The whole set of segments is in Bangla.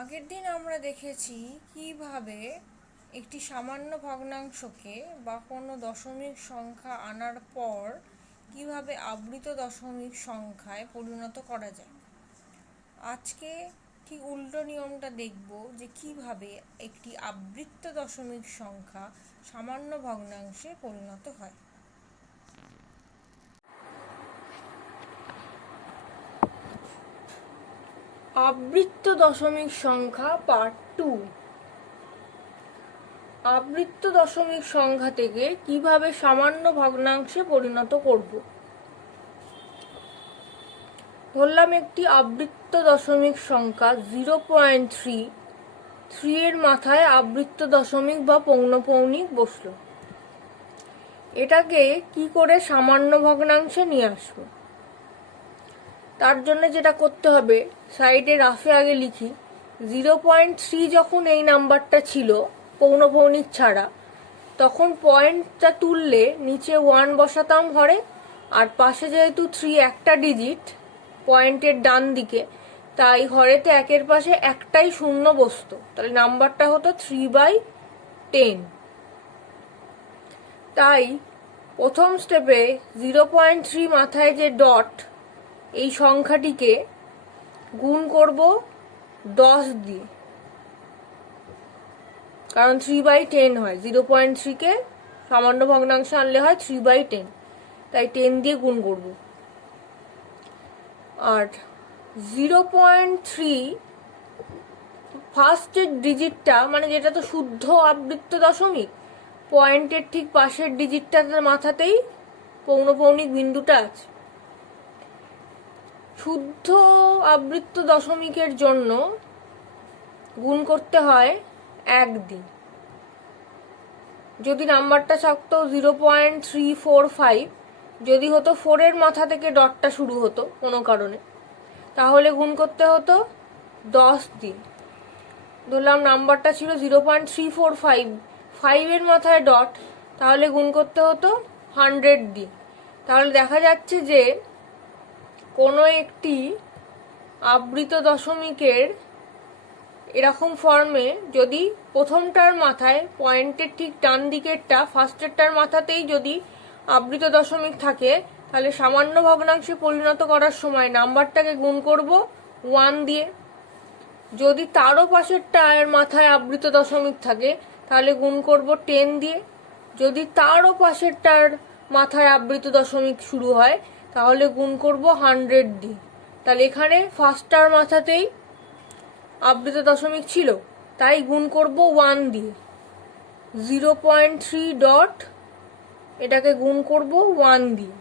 আগের দিন আমরা দেখেছি কিভাবে একটি সামান্য ভগ্নাংশকে বা কোনো দশমিক সংখ্যা আনার পর কিভাবে আবৃত দশমিক সংখ্যায় পরিণত করা যায়। আজকে ঠিক উল্টো নিয়মটা দেখব যে কিভাবে একটি আবৃত দশমিক সংখ্যা সামান্য ভগ্নাংশে পরিণত হয়। আবৃত দশমিক সংখ্যা পার্ট 2। আবৃত দশমিক সংখ্যা থেকে কিভাবে সামান্য ভগ্নাংশে পরিণত করব। ধরলাম একটি আবৃত দশমিক সংখ্যা 0.3 এর মাথায় আবৃত দশমিক বা পৌনঃপৌনিক বসলো। এটাকে কি করে সামান্য ভগ্নাংশে নিয়ে আসবো, তার জন্য যেটা করতে হবে, সাইডে রাফে আগে লিখি 0.3 যখন এই নাম্বারটা ছিল পৌনঃপৌনিক ছাড়া, তখন পয়েন্টটা তুললে নিচে 1 বসাতাম হরে, আর পাশে যেহেতু 3 একটা ডিজিট পয়েন্টের ডান দিকে, তাই হরেতে একের পাশে একটাই শূন্য বসতো, তাহলে নাম্বারটা হতো 3/10। তাই প্রথম স্টেপে 0.3 মাথায় যে ডট, এই সংখ্যাটিকে গুণ করব 10 দিয়ে, কারণ 3/10 হয়। 0.3 কে সামান্য ভগ্নাংশে আনলে হয় 3/10, তাই 10 দিয়ে গুণ করব। আর 0.3 ফার্স্টের ডিজিটটা, মানে যেটা তো শুদ্ধ আবৃত দশমিক, পয়েন্টের ঠিক পাশের ডিজিটটার মাথাতেই পৌনঃপৌনিক বিন্দুটা আছে। শুদ্ধ আবৃত দশমিকের জন্য গুণ করতে হয় 1 দিয়ে। যদি নাম্বারটা থাকতো 0.345, যদি হতো 4 এর মাথা থেকে ডটটা শুরু হতো কোনো কারণে, তাহলে গুণ করতে হতো 10 দিয়ে। ধরলাম নাম্বারটা ছিল 0.345, 5 এর মাথায় ডট, তাহলে গুণ করতে হতো 100 দিয়ে। তাহলে দেখা যাচ্ছে যে কোনো একটি আবৃত দশমিকের এরকম ফর্মে যদি প্রথমটার মাথায় পয়েন্টের ঠিক ডান দিকেরটা ফার্স্টেরটার মাথাতেই যদি আবৃত দশমিক থাকে, তাহলে সামান্য ভগ্নাংশে পরিণত করার সময় নাম্বারটাকে গুণ করব 1 দিয়ে। যদি তারও পাশেরটার মাথায় আবৃত দশমিক থাকে, তাহলে গুণ করব 10 দিয়ে। যদি তারও পাশেরটার মাথায় আবৃত দশমিক শুরু হয়, তাহলে গুণ করব 100 দিয়ে। তাহলে এখানে ফার্স্টটার মাথাতেই আবৃত দশমিক ছিল, তাই গুণ করব 1 দিয়ে। 0.3 ডট, এটাকে গুণ করব 1 দিয়ে।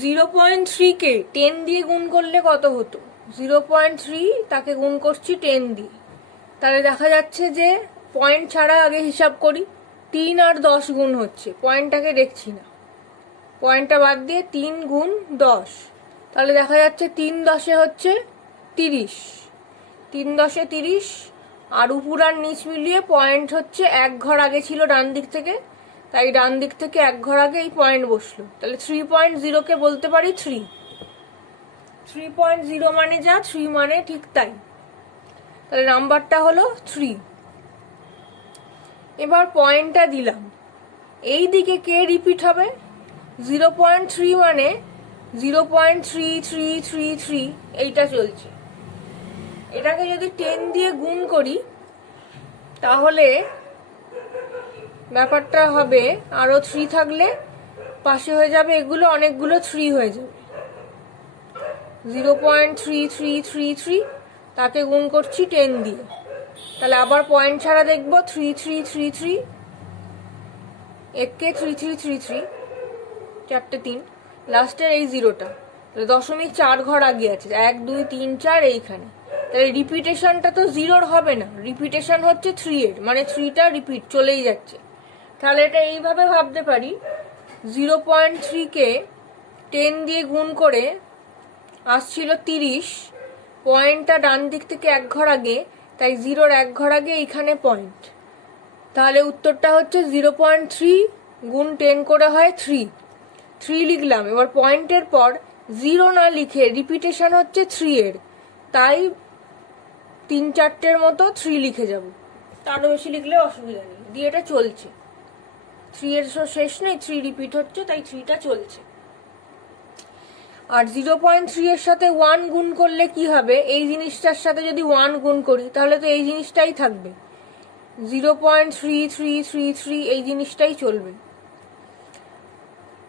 0.3 কে 10 দিয়ে গুণ করলে কত হতো? 0.3 তাকে গুণ করছি 10 দিয়ে, তাহলে দেখা যাচ্ছে যে পয়েন্ট ছাড়া আগে হিসাব করি, 3 আর 10 গুণ হচ্ছে, পয়েন্টটাকে দেখছি না, পয়েন্টটা বাদ দিয়ে 3 গুণ 10, তাহলে দেখা যাচ্ছে 3 10 হচ্ছে 30, 3 10 30, আর উপর আর নিচ মিলিয়ে পয়েন্ট হচ্ছে 1 ঘর আগে ছিল ডান দিক থেকে, তাই ডান দিক থেকে 1 ঘর আগে এই পয়েন্ট বসলো, তাহলে 3.0 কে বলতে পারি 3। 3.0 মানে যা, 3 মানে ঠিক তাই, তাহলে নাম্বারটা হলো 3। এবার পয়েন্টটা দিলাম, এই দিকে কে রিপিট হবে? 0.3 মানে 0.3333, এইটা চলছে। এটাকে যদি 10 দিয়ে গুণ করি, তাহলে ব্যাপারটা হবে আরো 3 থাকলে পাশে হয়ে যাবে এগুলো, অনেকগুলো 3 হয়ে যাবে। 0.3333, তাকে গুণ করছি 10 দিয়ে, তাহলে আবার পয়েন্ট ছাড়া দেখবো 3333, একে 3333, 4টে 3, লাস্টের এই জিরোটা, দশমিক 4 ঘর আগে আছে, 1 2 3 4 এইখানে, তাহলে রিপিটেশনটা তো 0 হবে না, রিপিটেশন হচ্ছে 3 এর, মানে 3টা রিপিট চলেই যাচ্ছে। তাহলে এটা এইভাবে ভাবতে পারি, 0.3 কে 10 দিয়ে গুণ করে আসছিল 30, পয়েন্টটা ডান দিক থেকে 1 ঘর আগে, তাই 0-র 1 ঘর আগে এইখানে পয়েন্ট, তাহলে উত্তরটা হচ্ছে 0.3 গুণ 10 করে হয় 3 লিখলাম। এবার পয়েন্টের পর 0 না লিখে রিপিটেশন হচ্ছে 3 এর, তাই 3-4টের মতো 3 লিখে যাব, তারও বেশি লিখলে অসুবিধা নেই। দিয়ে এটা চলছে, 3 এর শেষ নেই, 3 রিপিট হচ্ছে, তাই 3টা চলছে। আর 0.3 এর সাথে 1 গুণ করলে কি হবে, এই জিনিসটার সাথে যদি 1 গুণ করি তাহলে তো এই জিনিসটাই থাকবে, 0.3333 এই জিনিসটাই চলবে।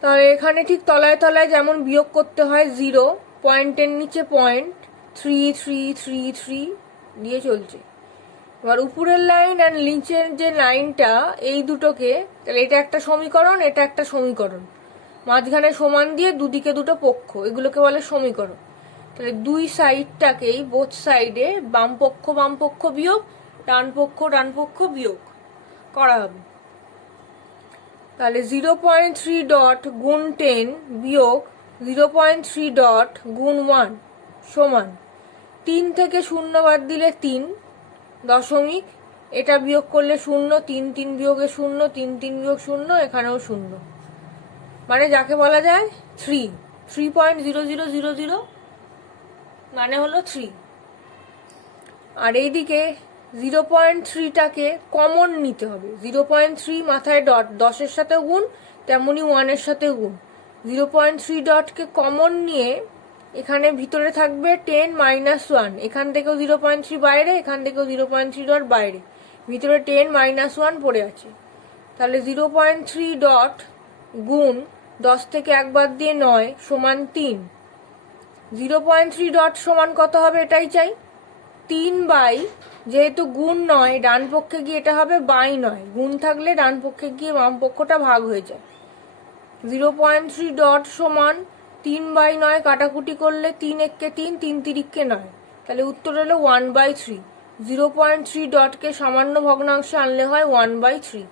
তাহলে এখানে ঠিক তলায় তলায় যেমন বিয়োগ করতে হয় 0, পয়েন্টের নিচে পয়েন্ট, 3333 দিয়ে চলছে। এবার উপরের লাইন আর নিচের যে লাইনটা, এই দুটোকে, তাহলে এটা একটা সমীকরণ, এটা একটা সমীকরণ, মাঝখানে সমান দিয়ে দুদিকে দুটো পক্ষ, এগুলোকে বলে সমীকরণ। তাহলে দুই সাইডটাকেই, বোথ সাইডে বাম পক্ষ বিয়োগ, ডান পক্ষ বিয়োগ করা হবে। তাহলে 0.3 ডট গুণ 10 বিয়োগ 0.3 ডট গুণ 1 সমান 3 থেকে 0 বাদ দিলে 3 দশমিক, এটা বিয়োগ করলে 0, 3 3 বিয়োগে 0, 3 3 বিয়োগ 0, এখানেও 0, মানে যাকে বলা যায় 3.0000 মানে হলো 3। আর এইদিকে 0.3টাকে কমন নিতে হবে, 0.3 মাথায় ডট, 10-এর সাথে গুণ, তেমনি 1-এর সাথে গুণ। 0.3 ডটকে কমন নিয়ে এখানে ভিতরে থাকবে 10 - 1, এখান থেকেও 0.3 বাইরে, এখান থেকেও 0.3 ডট বাইরে, ভিতরে 10 - 1 পড়ে আছে। তাহলে 0.3 ডট গুণ 10 থেকে 1 বাদ দিয়ে 9 সমান 3। 0.3 ডট সমান কত হবে এটাই চাই, 3 বাই, যেহেতু গুণ 9 ডান পক্ষে গিয়ে এটা হবে বাই 9, গুণ থাকলে ডান পক্ষে গিয়ে বাম পক্ষটা ভাগ হয়ে যায়। 0.3 ডট সমান 3/9, কাটাকুটি করলে 3 একে 3, 3 তিরিককে 9, তাহলে উত্তর হলো 1/3। 0.3 ডটকে সামান্য ভগ্নাংশে আনলে হয় 1/3,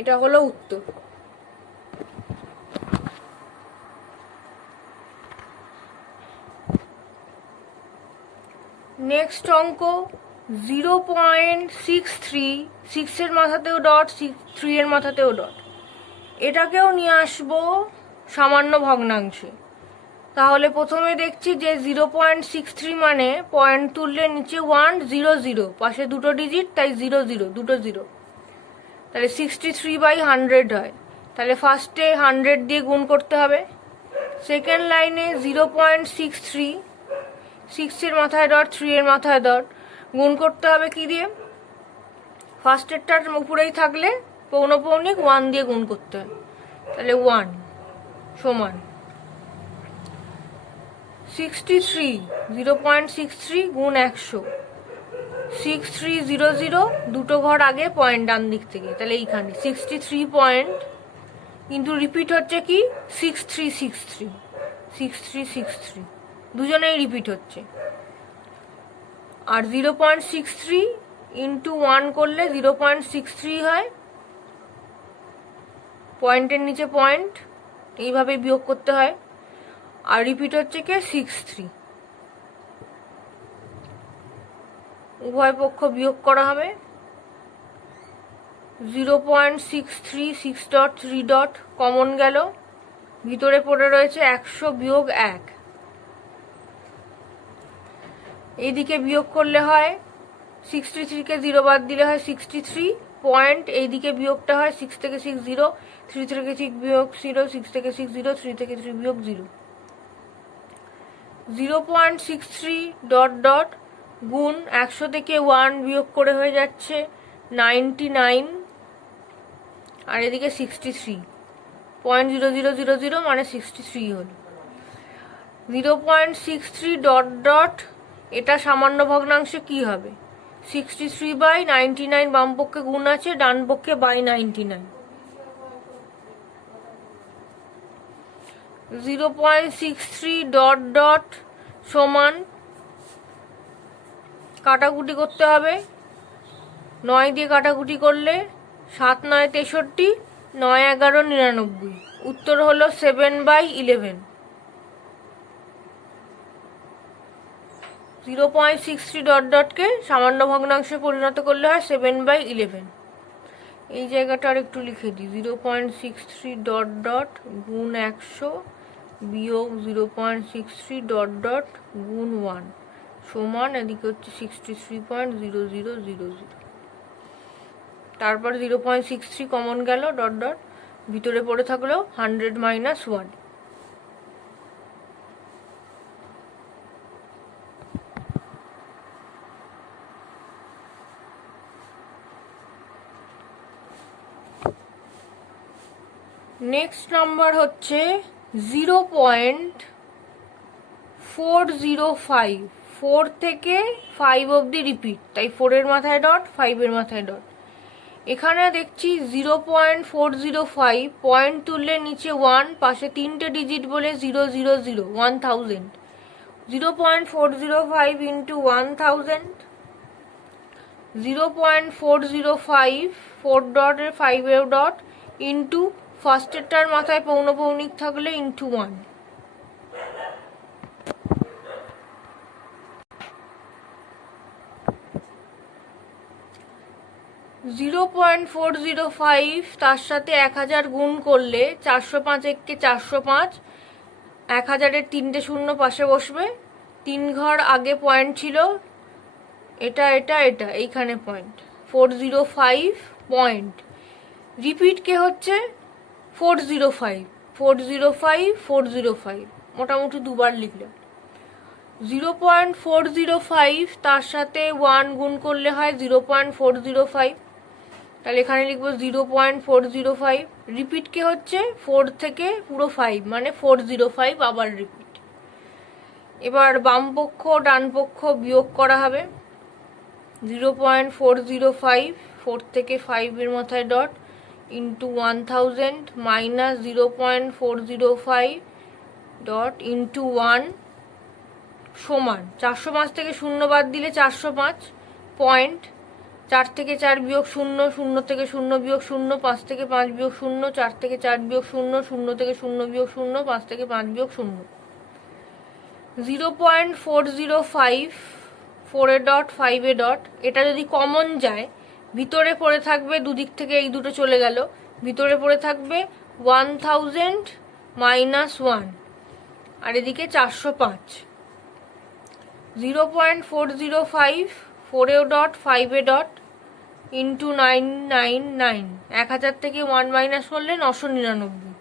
এটা হলো উত্তর। নেক্সট অঙ্ক 0.63, 6 এর মাথাতেও ডট, 3 এর মাথাতেও ডট, এটাকেও নিয়ে আসবো সামান্য ভগ্নাংশে। তাহলে প্রথমে দেখছি যে 0.63 মানে পয়েন্ট তুললে নিচে 1 0 0, পাশে দুটো ডিজিট, তাই 0 0, দুটো 0, তাহলে 63/100 হয়। তাহলে ফার্স্টে 100 দিয়ে গুণ করতে হবে। সেকেন্ড লাইনে 0.63, 6 এর মাথায় ডট, 3 এর মাথায় ডট, গুণ করতে হবে কি দিয়ে, ফার্স্টেরটার উপরেই থাকলে পৌনপৌনিক 1 দিয়ে গুণ করতে হয়। তাহলে 1 সমান 63, 0.63 গুণ 100, 6300, দুটো ঘর আগে পয়েন্ট ডান দিক থেকে, তাহলে এইখানে 63 পয়েন্ট, কিন্তু রিপিট হচ্ছে কি 6363, 6363, দুজনেই রিপিট হচ্ছে। আর 0.63 ইন্টু 1 করলে 0.63 হয়, পয়েন্টের নিচে পয়েন্ট, এইভাবে বিয়োগ করতে হয়। আর রিপিট হচ্ছে কে 63, উভয় পক্ষ বিয়োগ করা হবে। 0.63, 6 ডট 3 ডট কমন গেল, ভিতরে পড়ে রয়েছে 100 বিয়োগ 1, এইদিকে বিয়োগ করলে হয় 63কে 0 বাদ দিলে হয় 63 পয়েন্ট, এইদিকে বিয়োগটা হয় 6 থেকে 6 0, 3 থেকে 6 বিয়োগ 0, 6 থেকে 6 0, 3 থেকে 3 বিয়োগ 0। 0.63 ডট ডট গুণ 100 থেকে 1 বিয়োগ করে হয়ে যাচ্ছে 99, আর এদিকে 63, 0.0000 মানে 63 হল। 0.63 ডট ডট, এটা সামান্য ভগ্নাংশে কি হবে, 63/99 বাম পক্ষে গুণ আছে, ডান পক্ষে বাই 99। 0.63 ডট ডট সমান, কাটাকুটি করতে হবে, 9 দিয়ে কাটাকুটি করলে 7 9 63, 9 11 99, উত্তর হলো 7/11। 0.63 ডট ডটকে সামান্য ভগ্নাংশে পরিণত করলে হয় 7/11। এই জায়গাটা আর একটু লিখে দিই, 0.63 ডট ডট গুণ 100 বিয়োগ 0.63 ডট ডট গুণ 1, সমান এদিকে হচ্ছে 63.0000। তারপর 0.63 কমন গেল, ডট ডট, ভিতরে পড়ে থাকলো 100 মাইনাস 1। নেক্সট নাম্বার হচ্ছে 0.405। 4 থেকে 5 অবধি রিপিট, তাই 4-এর মাথায় ডট, 5-এর মাথায় ডট। এখানে দেখছি 0.405, পয়েন্ট তুললে নিচে 1, পাশে 3টে ডিজিট বলে 000, 1000। 0.405 ইন্টু 1000, 0.405, 4 ডটের 5-এর ডট, ইন্টু ফার্স্টেরটার মাথায় পৌনঃপৌনিক থাকলে ইন্টু 1। 0.405 তার সাথে 1000 গুণ করলে 405 কে 405, 1000-এর 3টে শূন্য পাশে বসবে, 3 ঘর আগে পয়েন্ট ছিল, এটা এটা এটা, এইখানে পয়েন্ট 405 পয়েন্ট। রিপিট কে হচ্ছে 405, 405, 405, মোটামুটি দুবার লিখলে। 0.405 তার সাথে 1 গুণ করলে হয় 0.405, তাহলে এখানে লিখবো 0.405। রিপিট কে হচ্ছে 4 থেকে পুরো 5, মানে 405 আবার রিপিট। এবার বাম পক্ষ ডান পক্ষ বিয়োগ করা হবে। 0.405, 4 থেকে 5-এর মাথায় dot, into 1000 minus 0.405 dot into 1 সমান 405 থেকে 0 বাদ দিলে 405 পয়েন্ট। 4 থেকে 4 বিয়োগ 0, 0 থেকে 0 বিয়োগ 0, 5 থেকে 5 বিয়োগ 0, 4 থেকে 4 বিয়োগ 0, 0 থেকে 0 বিয়োগ 0, 5 থেকে 5 বিয়োগ 0। 0.405, 4-এ ডট, 5-এ ডট, এটা যদি কমন যায় ভিতরে পড়ে থাকবে, দুদিক থেকে এই দুটো চলে গেল, ভিতরে পড়ে থাকবে 1000 মাইনাস 1, আর এদিকে 405। 0.405, 4-এ ডট, 5-এ ডট, ইন্টু 999, 1000 থেকে 1 মাইনাস করলে 999,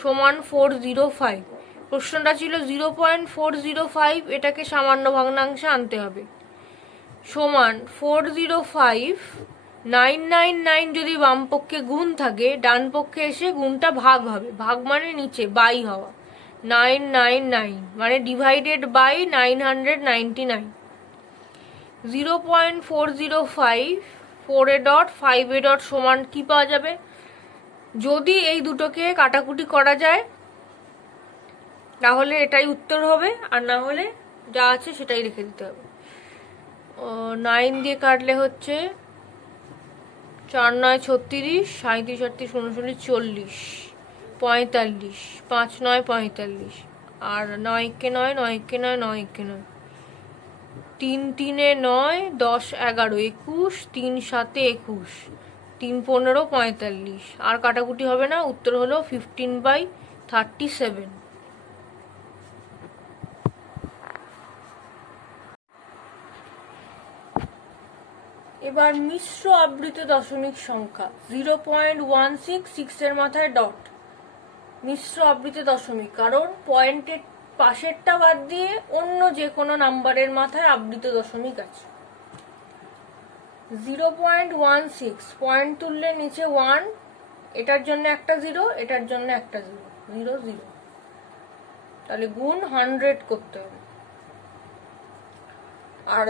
সমান 405। প্রশ্নটা ছিল 0.405, এটাকে সামান্য ভগ্নাংশে আনতে হবে, সমান 405, 999 যদি বাম পক্ষে গুণ থাকে, ডান পক্ষে এসে গুণটা ভাগ হবে, ভাগ মানে নিচে বাই হওয়া, 999 মানে ডিভাইডেড বাই 999। 0.405, 4-এ ডট, 5-এ ডট সমান কি পাওয়া যাবে? যদি এই দুটোকে কাটাকুটি করা যায় তাহলে এটাই উত্তর হবে, আর না হলে যা আছে সেটাই রেখে দিতে হবে। 9 দিয়ে কাটলে হচ্ছে 4 9 36, 37 38 39 40, 45, 5 9 45, আর 9 কে 9, 9 কে 9, 9 কে 9, 3 3 9, 10 11 21, 3 7 21, 3 15 45, আর কাটাকুটি হবে না, উত্তর হলো 15/37। এবার মিশ্র আবৃত দশমিক সংখ্যা 0.16, 6-এর মাথায় ডট, মিশ্র আবৃত দশমিক, কারণ পয়েন্টের পাশেরটা বাদ দিয়ে অন্য যে কোনো নাম্বারের মাথায় আবৃত দশমিক আছে। 0.16, পয়েন্ট তুললে নিচে 1, এটার জন্য একটা 0, এটার জন্য একটা 0, 0 0, তাহলে গুণ 100 করতে হবে। আর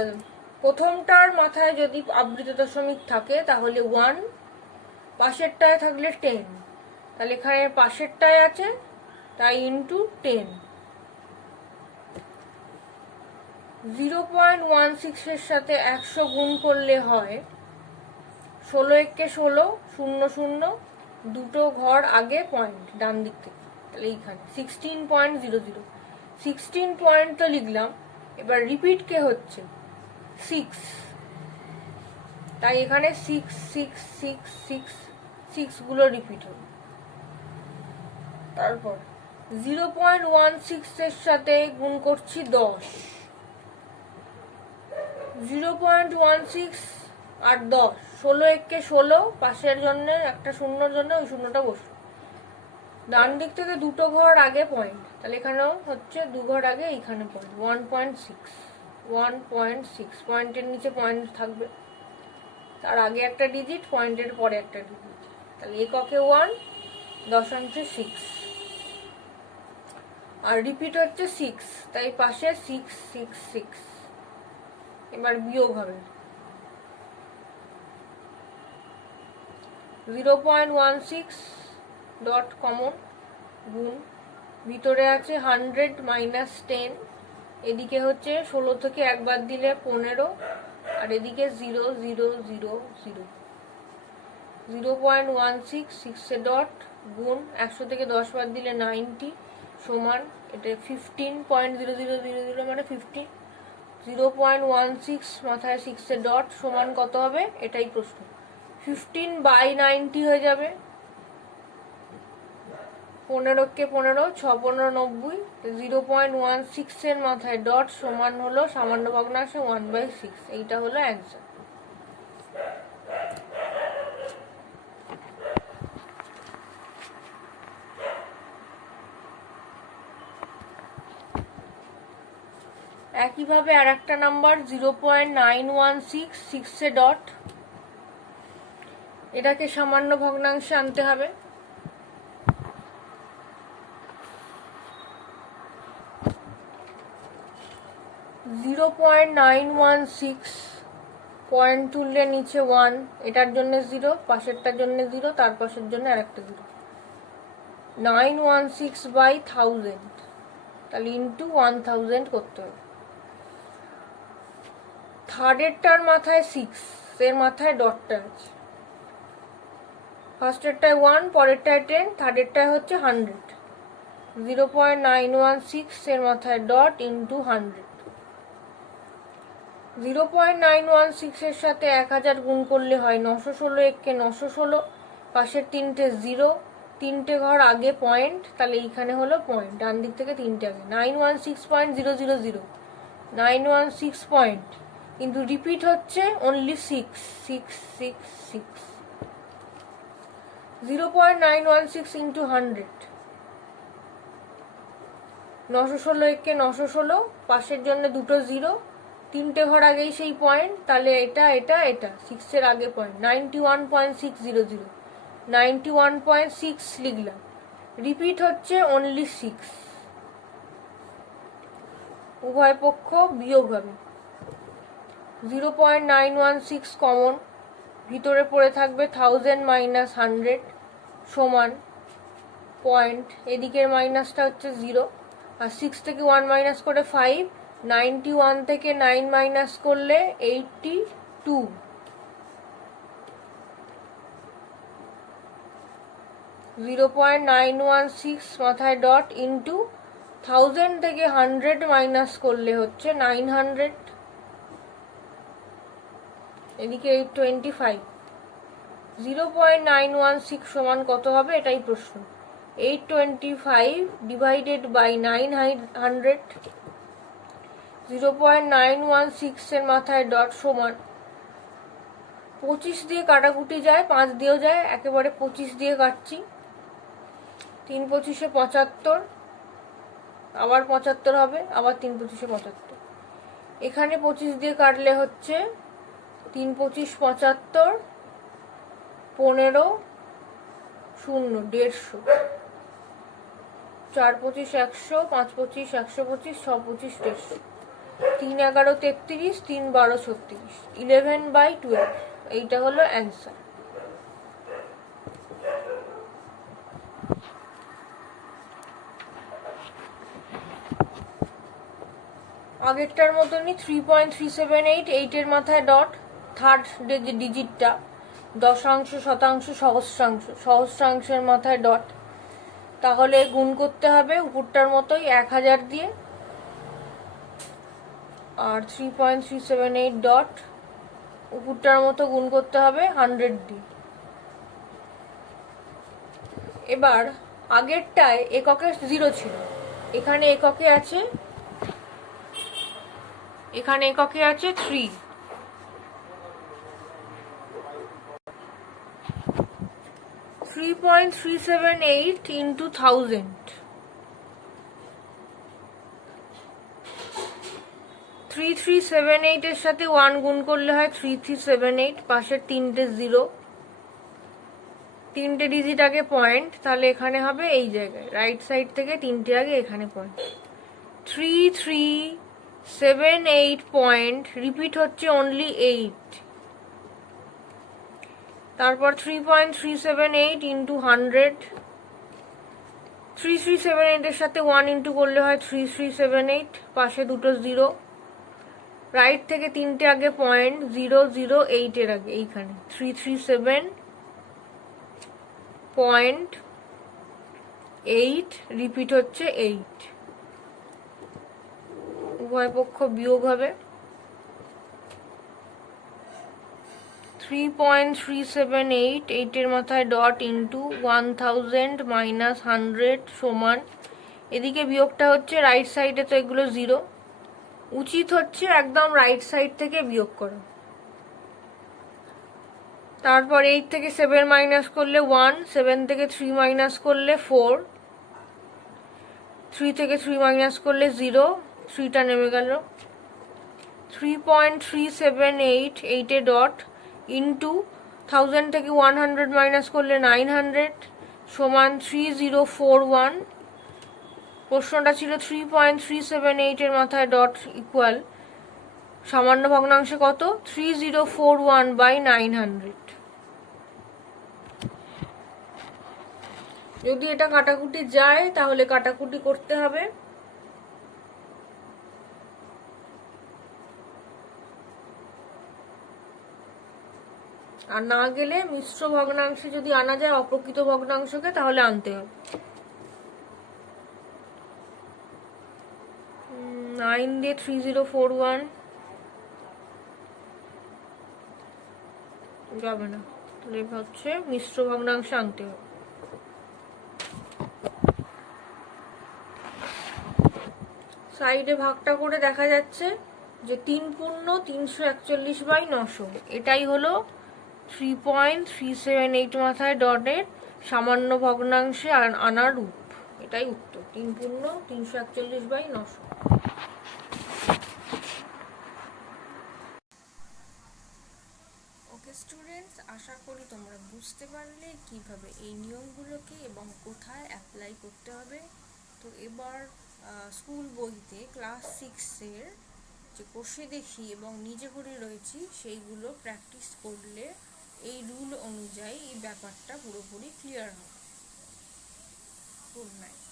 প্রথমটার মাথায় যদি আবৃত দশমিক থাকে তাহলে 1, পাশেরটায় থাকলে 10, তাহলে এখানে পাশেরটায় আছে তাই ইন্টু 10। 0.16-এর সাথে 100 গুণ করলে হয় 16 একে 16, 0 0, দুটো ঘর আগে পয়েন্ট ডান দিক থেকে, তাহলে এইখানে 16.00, 16 পয়েন্ট তো লিখলাম। এবার রিপিট কে হচ্ছে 6, তাই এখানে 6 6 6 6, 6 গুলো রিপিট হবে। তারপর 0.16-এর সাথে গুণ করছি 10, 0.16 আর 10, 16 একে 16, পাশের জন্য একটা শূন্যর জন্য ওই শূন্যটা বসলো। ডান দিক থেকে দুটো ঘর আগে পয়েন্ট, তাহলে এখানেও হচ্ছে 2 ঘর আগে এইখানে পয়েন্ট 1.6 পয়েন্টের নিচে পয়েন্ট থাকবে, তার আগে একটা ডিজিট, পয়েন্টের পরে একটা ডিজিট, তাহলে এককে 1, দশাংশে 6, আর রিপিট হচ্ছে 6, তাই পাশে 6 6 6। এবার বিয়োগ হবে 0.16 ডট কমন গুণ, ভিতরে আছে 100 মাইনাস 10, এদিকে হচ্ছে 16 থেকে একবার দিলে 15, আর এদিকে 0 0 0 0। 0.16 6 ডট গুণ 100 থেকে 10 বার দিলে 90 সমান, এটা 15.0000 মানে 50। 0.16 মাথায় 6 ডট সমান কত হবে, এটাই প্রশ্ন। 15/90 হয়ে যাবে, 15 কে 15, 6 15 90। 0.16 এর মাথায় ডট সমান হলো সামান্য ভগ্নাংশ 1/6, এইটা হলো অ্যান্সার। একইভাবে আর একটা নাম্বার 0.916 6 ডট, এটাকে সামান্য ভগ্নাংশে আনতে হবে। 0.916 পয়েন্ট তুললে নিচে 1, এটার জন্য 0, পাশেরটার জন্য 0, তার পাশের জন্য আরেকটা 0। 916/1000, তাহলে ইন্টু 1000 করতে হবে। থার্ডেরটার মাথায় 6, এর মাথায় ডটটা আছে, ফার্স্টেরটায় 1, পরেরটায় 10, থার্ডেরটায় হচ্ছে 100। 0.916 এর মাথায় ডট ইন্টু 100। 0.916 এর সাথে 1000 গুণ করলে হয় 916, একে 916, পাশের তিনটে 0, তিনটে ঘর আগে পয়েন্ট, তাহলে এইখানে হলো পয়েন্ট, ডান দিক থেকে তিনটে আগে 916.000, 916 পয়েন্ট, কিন্তু রিপিট হচ্ছে অনলি 6 6 6 6। 0.916 ইন্টু 100, 916 একে 916, পাশের জন্য দুটো 0, তিনটে ঘর আগেই সেই পয়েন্ট, তাহলে এটা এটা এটা 6 এর আগে পয়েন্ট, 91.600, 91.6 লিখলাম, রিপিট হচ্ছে অনলি 6, উভয় পক্ষ বিয়োগ হবে। 0.916 কমন, ভিতরে পড়ে থাকবে 1000 মাইনাস 100 সমান পয়েন্ট, এদিকের মাইনাসটা হচ্ছে 0, আর 6 থেকে 1 মাইনাস করে 5, 91 থেকে 9 মাইনাস করলে 82। 0.916 মাথায় ডট ইন্টু 1000 থেকে 100 মাইনাস করলে হচ্ছে 900, এদিকে 825। 0.916 সমান কত হবে, এটাই প্রশ্ন। 825 ডিভাইডেড বাই 900। 0.916 এর মাথায় ডট সমান 25 দিয়ে কাটাকুটি যায়, 5 দিয়েও যায়, একেবারে 25 দিয়ে কাটছি। 3 25 75, আবার 75 হবে, আবার 3 25 75। এখানে 25 দিয়ে কাটলে হচ্ছে 3 25 75, 15 0 150, 4 25 100, 5 25 125, 6 25 150, 3 11 33, 3 12 36, 11/12, এইটা হলো অ্যান্সার। আগেরটার মতনই 3.378, 8 এর মাথায় ডট, থার্ড ডিজিটটা দশাংশ শতাংশ সহস্রাংশ, সহস্রাংশের মাথায় ডট, তাহলে গুণ করতে হবে উপরটার মতোই 1000 দিয়ে, আর 3.378 ডট উপরটার মতো গুণ করতে হবে 100 দিয়ে। এবার আগেরটায় এককে 0 ছিল, এখানে এককে আছে, এখানে এককে আছে 3, 3.378 into 1000, 3378 এর সাথে 1 গুণ করলে হয় 3378, পাশের তিনটে জিরো, তিনটে ডিজিট আগে পয়েন্ট, তাহলে এখানে হবে এই জায়গায়, রাইট সাইড থেকে তিনটে আগে এখানে পয়েন্ট। 3378 পয়েন্ট, রিপিট হচ্ছে অনলি 8, তারপর 3.378 ইন্টু 100, 3378 এর সাথে 1 ইন্টু করলে হয় 3378, পাশে দুটো জিরো, রাইট থেকে তিনটে আগে পয়েন্ট, 008 এর আগে এইখানে 337.8, রিপিট হচ্ছে 8, উভয় পক্ষ বিয়োগ হবে। 3.378, 8 এর মাথায় ডট ইন্টু 1000 মাইনাস 100 সমান, এদিকে বিয়োগটা হচ্ছে, রাইট সাইডে তো এগুলো জিরো, উচিত হচ্ছে একদম রাইট সাইড থেকে বিয়োগ করা। তারপর 8 থেকে 7 মাইনাস করলে 1, 7 থেকে 3 মাইনাস করলে 4, 3 থেকে 3 মাইনাস করলে 0, 3টা নেমে গেল। 3.378, 8 এ ডট ইন্টু 1000 থেকে 100 মাইনাস করলে 900 সমান 3041। প্রশ্নটা ছিল 3.378 এর মাথায় ডট ইকুয়াল সামান্য ভগ্নাংশে কত, 3041/900। যদি এটা কাটাকুটি যায় তাহলে কাটাকুটি করতে হবে। আর না গেলে মিশ্র ভগ্নাংশে যদি আনা যায় অপ্রকৃত ভগ্নাংশকে, তাহলে আনতে হবে। 9 দিয়ে 3041 যাবে না, তাহলে হচ্ছে মিশ্র ভগ্নাংশে আনতে হবে। সাইডে ভাগটা করে দেখা যাচ্ছে যে 3 পূর্ণ 341/900, এটাই হলো 3.378 মাথায় ডটের সামান্য ভগ্নাংশে আনার রূপ, এটাই উত্তর, 3 পূর্ণ 341/900। ওকে স্টুডেন্টস, আশা করি তোমরা বুঝতে পারলে কিভাবে এই নিয়মগুলোকে এবং কোথায় অ্যাপ্লাই করতে হবে। তো এবার স্কুল বইতে ক্লাস 6-এর যে কষে দেখি এবং নিজে করে রয়েছি সেইগুলো প্র্যাকটিস করলে এই রুল অনুযায়ী এই ব্যাপারটা পুরোপুরি ক্লিয়ার হবে। Good night.